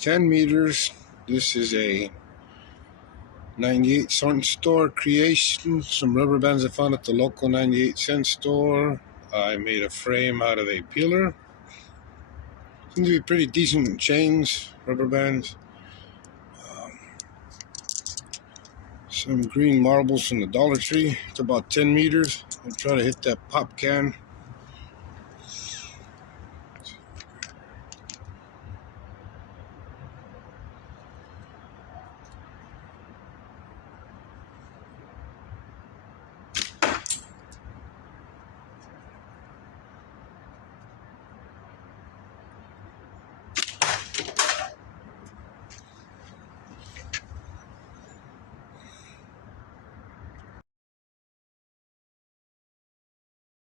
10 meters. This is a 98-cent store creation. Some rubber bands I found at the local 98-cent store. I made a frame out of a peeler. Seems to be pretty decent chains, rubber bands. Some green marbles from the Dollar Tree. It's about 10 meters. I'll try to hit that pop can.